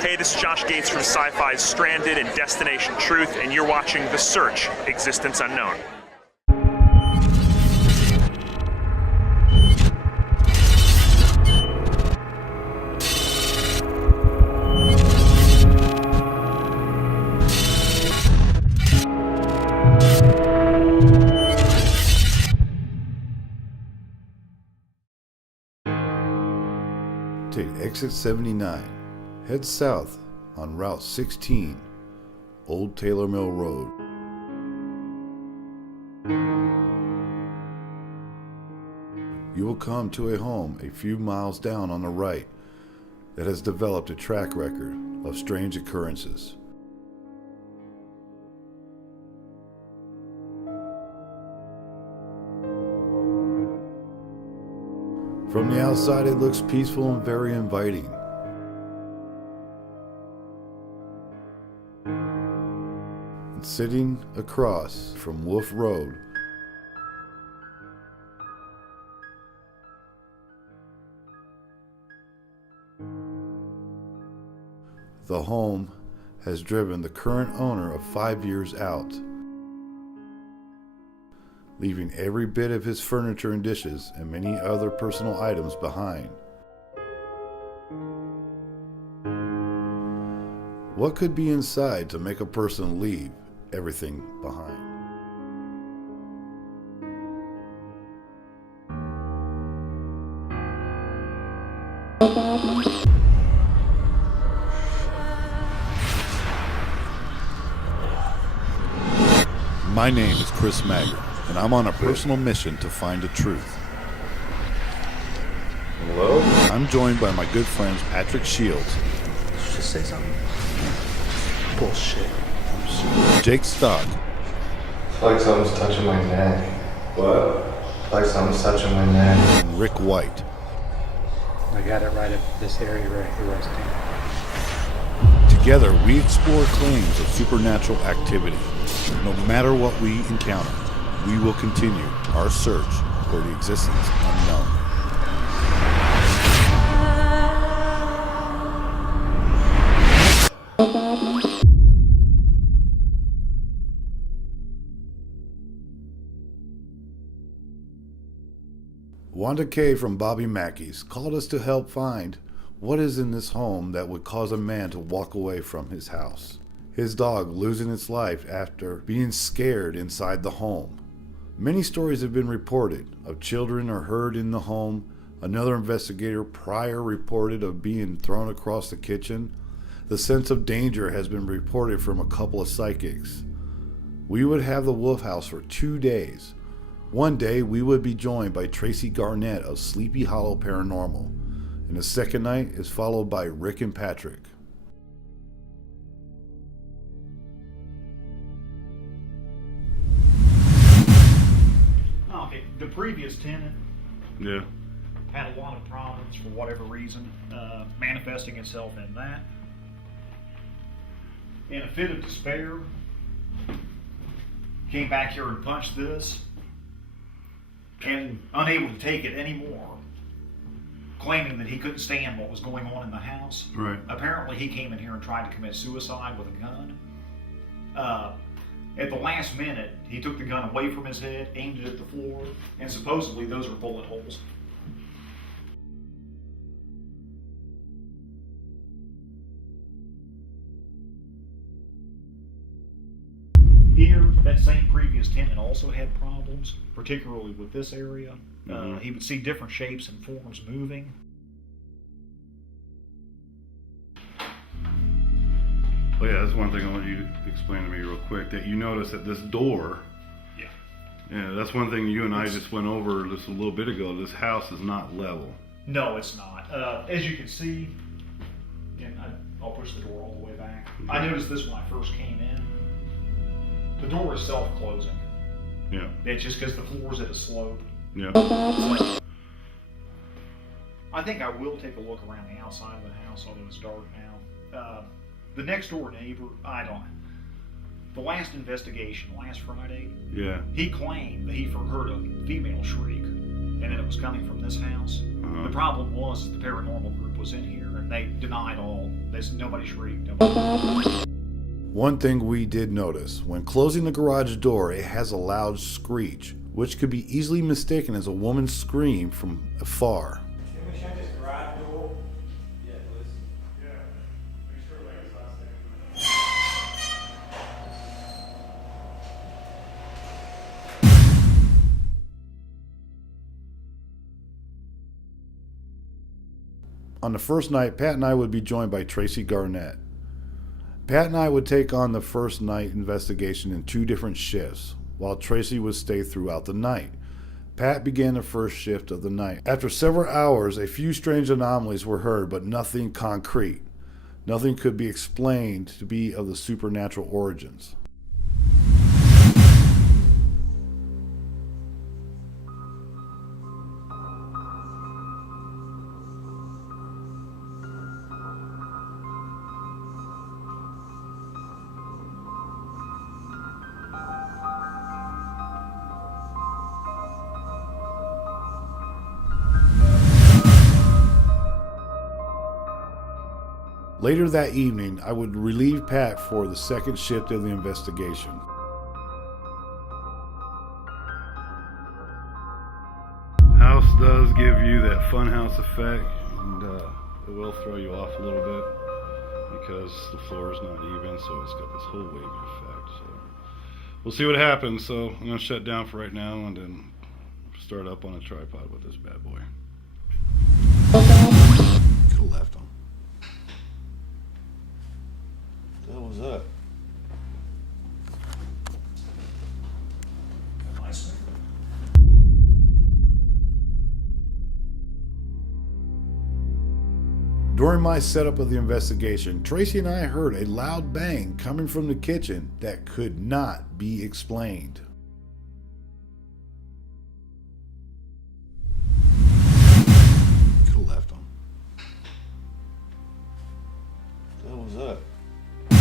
Hey, this is Josh Gates from Sci-Fi's Stranded and Destination Truth, and you're watching The Search, Existence Unknown. Take exit 79. Head south on Route 16, Old Taylor Mill Road. You will come to a home a few miles down on the right that has developed a track record of strange occurrences. From the outside, it looks peaceful and very inviting. And sitting across from Wolf Road, the home has driven the current owner of 5 years out, leaving every bit of his furniture and dishes and many other personal items behind. What could be inside to make a person leave everything behind? My name is Chris Magger, and I'm on a personal mission to find the truth. Hello? I'm joined by my good friends Patrick Shields. Just say something. Bullshit. Jake Stock. I feel like something's touching my neck. What? I feel like something's touching my neck. And Rick White. I got it right at this area right here where I stand. Together, we explore claims of supernatural activity. No matter what we encounter, we will continue our search for the existence unknown. Wanda Kay from Bobby Mackeys called us to help find what is in this home that would cause a man to walk away from his house. His dog losing its life after being scared inside the home. Many stories have been reported of children are heard in the home. Another investigator prior reported of being thrown across the kitchen. The sense of danger has been reported from a couple of psychics. We would have the Wolf House for 2 days. One day we would be joined by Tracy Garnett of Sleepy Hollow Paranormal. And the second night is followed by Rick and Patrick. Okay, the previous tenant Yeah. had a lot of problems for whatever reason, manifesting itself in that. In a fit of despair, came back here and punched this, and unable to take it anymore, claiming that he couldn't stand what was going on in the house. Right. Apparently he came in here and tried to commit suicide with a gun. At the last minute, he took the gun away from his head, aimed it at the floor, and supposedly those are bullet holes. Here, that same previous tenant also had problems, particularly with this area. He would see different shapes and forms moving. Oh yeah, that's one thing I want you to explain to me real quick, that you notice that this door, yeah, that's one thing you and I just went over just a little bit ago, this house is not level. No, it's not. As you can see, and I'll push the door all the way back. Okay. I noticed this when I first came in. The door is self-closing. Yeah. It's just because the floor's at a slope. Yeah. I think I will take a look around the outside of the house, although it's dark now. The next door neighbor, the last investigation, last Friday, Yeah. he claimed that he heard a female shriek, and that it was coming from this house. The problem was the paranormal group was in here, and and they denied all. They said nobody shrieked. One thing we did notice, when closing the garage door, it has a loud screech, which could be easily mistaken as a woman's scream from afar. Can we shut this garage door? Yeah, please. Yeah. Make sure Larry's On the first night, Pat and I would be joined by Tracy Garnett. Pat and I would take on the first night investigation in 2 different shifts, while Tracy would stay throughout the night. Pat began the first shift of the night. After several hours, a few strange anomalies were heard, but nothing concrete. Nothing could be explained to be of the supernatural origins. Later that evening, I would relieve Pat for the second shift of the investigation. House does give you that funhouse effect, and it will throw you off a little bit because the floor is not even, so it's got this whole wavy effect. So we'll see what happens. So I'm gonna shut down for right now and then start up on a tripod with this bad boy. Could have left him. What was that? During my setup of the investigation, Tracy and I heard a loud bang coming from the kitchen that could not be explained. Could have left him. What was that? Could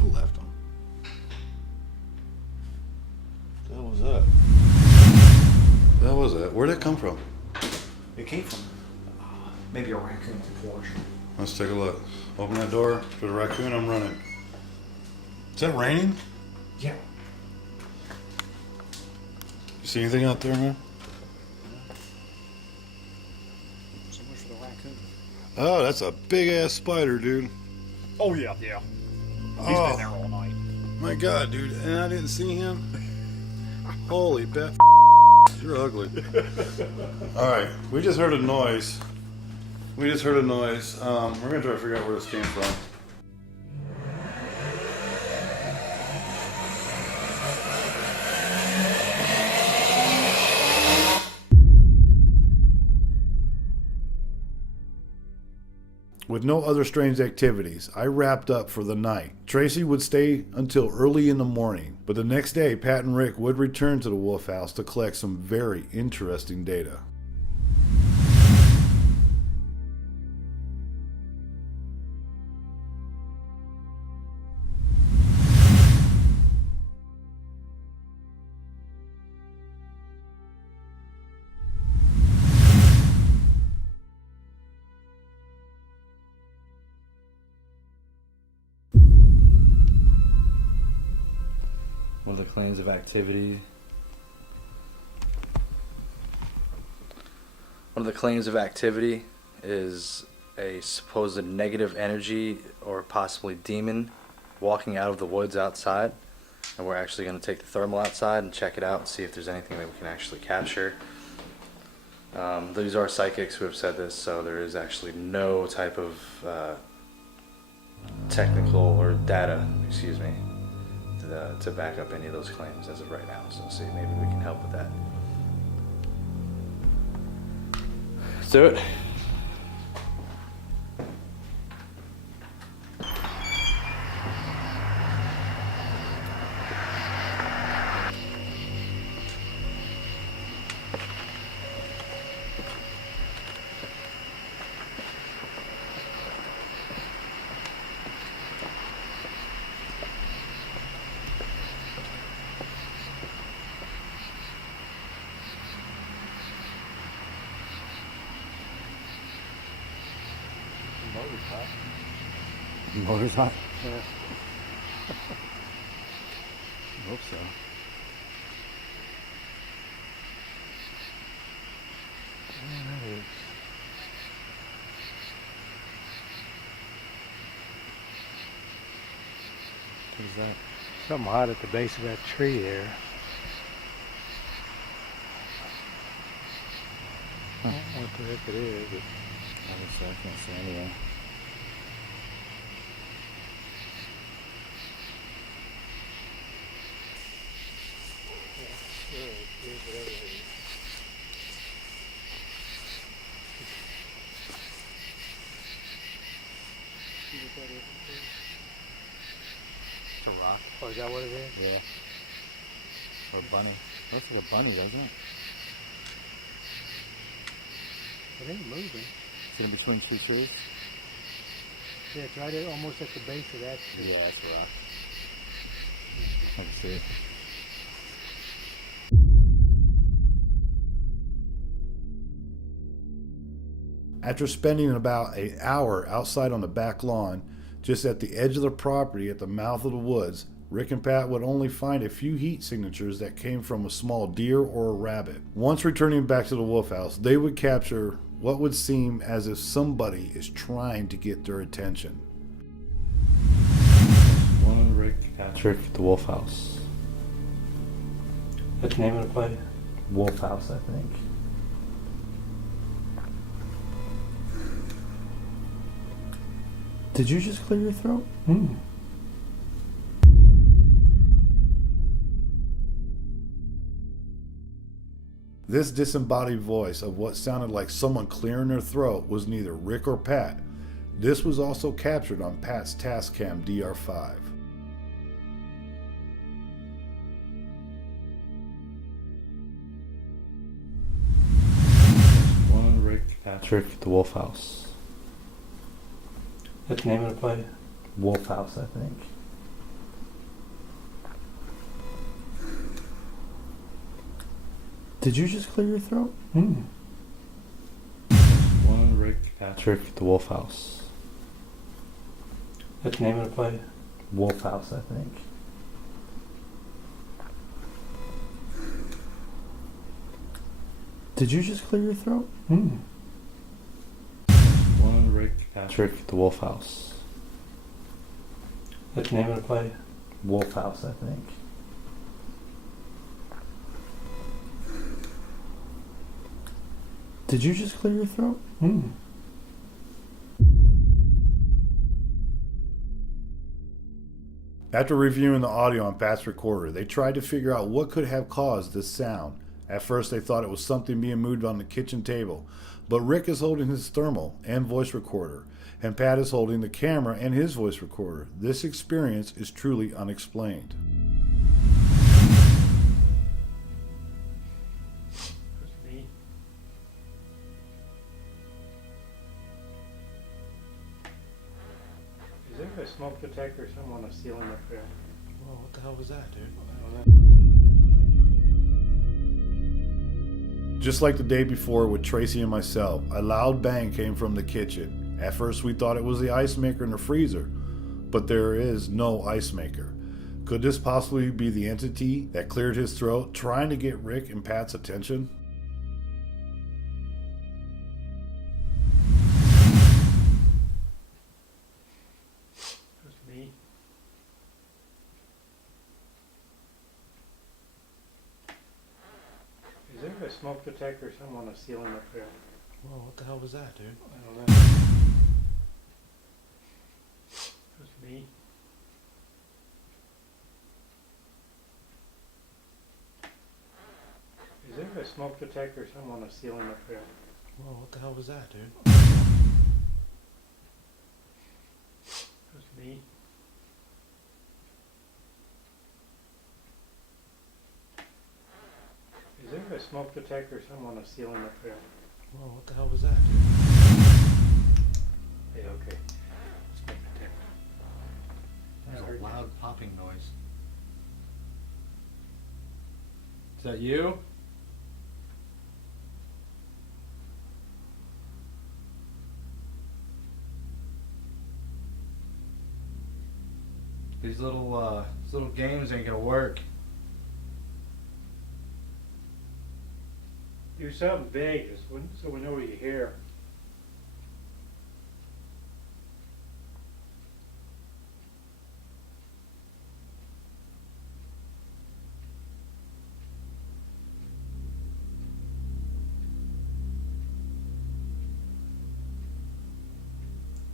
have left him. What was that? That was it. Where'd it come from? It came from maybe a raccoon on the porch. Let's take a look. Open that door. If there's a raccoon, I'm running. Is that raining? Yeah. You see anything out there, man? So much for the raccoon. Oh, that's a big ass spider, dude. Oh yeah, yeah. He's been there all night. My God, dude. And I didn't see him? Holy bat. You're ugly. Alright, we just heard a noise. We're going to try to figure out where this came from. With no other strange activities, I wrapped up for the night. Tracy would stay until early in the morning, but the next day, Pat and Rick would return to the Wolf House to collect some very interesting data. One of the claims of activity. One of the claims of activity is a supposed negative energy or possibly demon walking out of the woods outside. And we're actually going to take the thermal outside and check it out and see if there's anything that we can actually capture. These are psychics who have said this, so there is actually no type of technical or data, to back up any of those claims as of right now. So see, maybe we can help with that. Let's do it. Motor's on? Yeah. Hope so. Alright. What's that? Something hot at the base of that tree there. I don't know what the heck it is, but Obviously, I can't see anything. It's a rock. oh, is that what it is? Yeah. Or a bunny. Looks like a bunny, doesn't it? It ain't moving. Is it in between two trees? Yeah, it's right almost at the base of that tree. Yeah, that's a rock. I can see it. After spending about an hour outside on the back lawn, just at the edge of the property at the mouth of the woods, Rick and Pat would only find a few heat signatures that came from a small deer or a rabbit. Once returning back to the wolf house, they would capture what would seem as if somebody is trying to get their attention. One Rick Patrick at the Wolf House. What's the name of the place? Wolf House, I think. Did you just clear your throat? This disembodied voice of what sounded like someone clearing their throat was neither Rick or Pat. This was also captured on Pat's Tascam DR5. One Rick Patrick at the Wolf House. What's the name of the place? Wolf House, I think. Did you just clear your throat? One Rick Patrick at the Wolf House. What's the name of the place? Wolf House, I think. Did you just clear your throat? One Rick Patrick at the Wolf House. What's the name of the place? Wolf House, I think. Did you just clear your throat? After reviewing the audio on Pat's recorder, they tried to figure out what could have caused this sound. At first, they thought it was something being moved on the kitchen table, but Rick is holding his thermal and voice recorder, and Pat is holding the camera and his voice recorder. This experience is truly unexplained. Me. Is there a smoke detector or something on the ceiling up there? Whoa, what the hell was that, dude? I don't know. Just like the day before with Tracy and myself, a loud bang came from the kitchen. At first we thought it was the ice maker in the freezer, but there is no ice maker. Could this possibly be the entity that cleared his throat trying to get Rick and Pat's attention? It's me. Is there a smoke detector or something on the ceiling up there? Whoa, what the hell was that, dude? I don't know. It's me. Is there a smoke detector or something on the ceiling up there? Whoa, what the hell was that, dude? It's me. Is there a smoke detector or something on the ceiling up there? Whoa, what the hell was that, dude? Hey, okay. Smoke detector. There's a loud popping noise. Is that you? These little games ain't gonna work. Do something big so we know what you hear.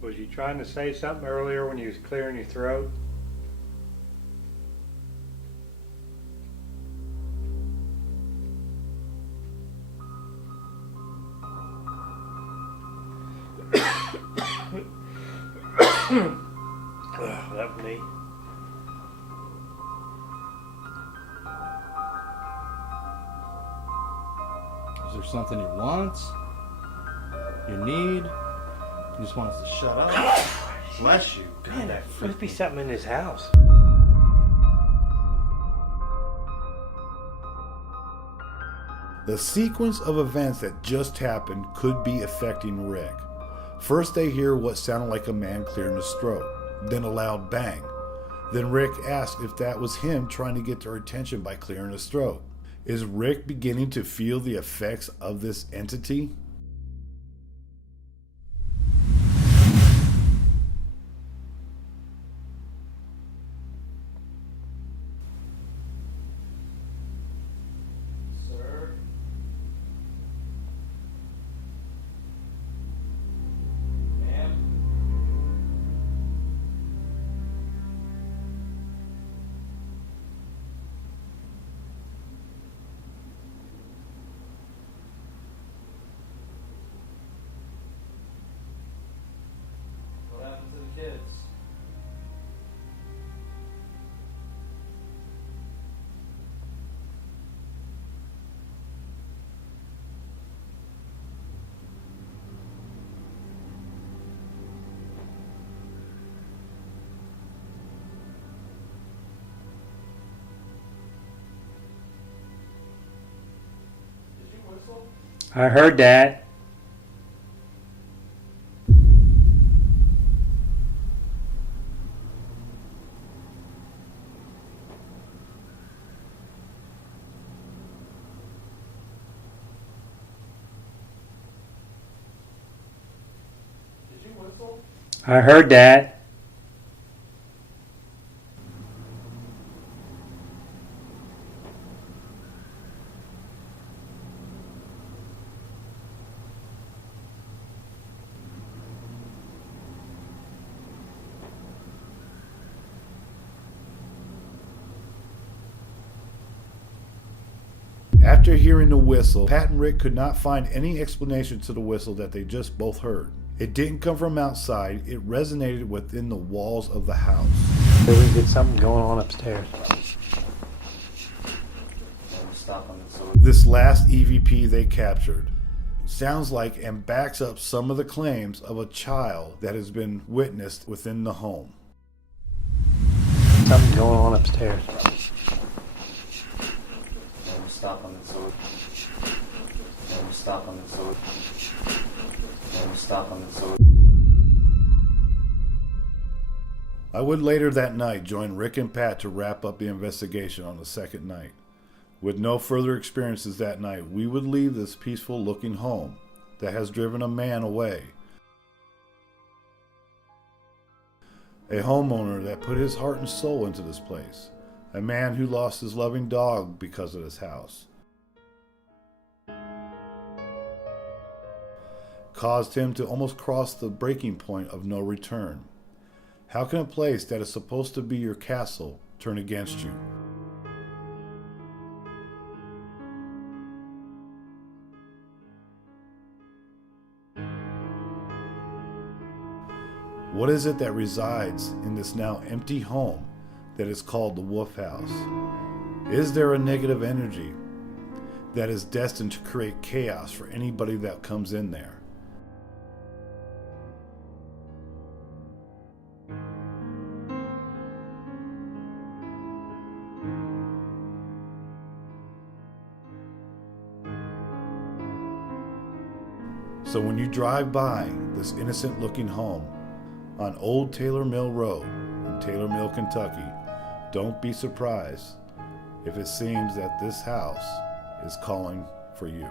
Was you trying to say something earlier when you was clearing your throat? That was me. Is there something you want? You need? You just want us to shut up? Bless you. Man, there must be something in this house. The sequence of events that just happened could be affecting Rick. First they hear what sounded like a man clearing his throat, then a loud bang. Then Rick asks if that was him trying to get their attention by clearing his throat. Is Rick beginning to feel the effects of this entity? Sir? Ma'am? What happened to the kids? Did you whistle? I heard that. Did you whistle? I heard that. After hearing the whistle, Pat and Rick could not find any explanation to the whistle that they just both heard. It didn't come from outside, it resonated within the walls of the house. Maybe we get something going on upstairs. Stop on this. This last EVP they captured sounds like and backs up some of the claims of a child that has been witnessed within the home. Something going on upstairs. Stop on this. Stop on this. Stop on this. I would later that night join Rick and Pat to wrap up the investigation on the second night. With no further experiences that night, we would leave this peaceful looking home that has driven a man away. A homeowner that put his heart and soul into this place. A man who lost his loving dog because of this house. Caused him to almost cross the breaking point of no return. How can a place that is supposed to be your castle turn against you? What is it that resides in this now empty home that is called the Wolf House? Is there a negative energy that is destined to create chaos for anybody that comes in there? So when you drive by this innocent looking home on Old Taylor Mill Road in Taylor Mill, Kentucky, don't be surprised if it seems that this house is calling for you.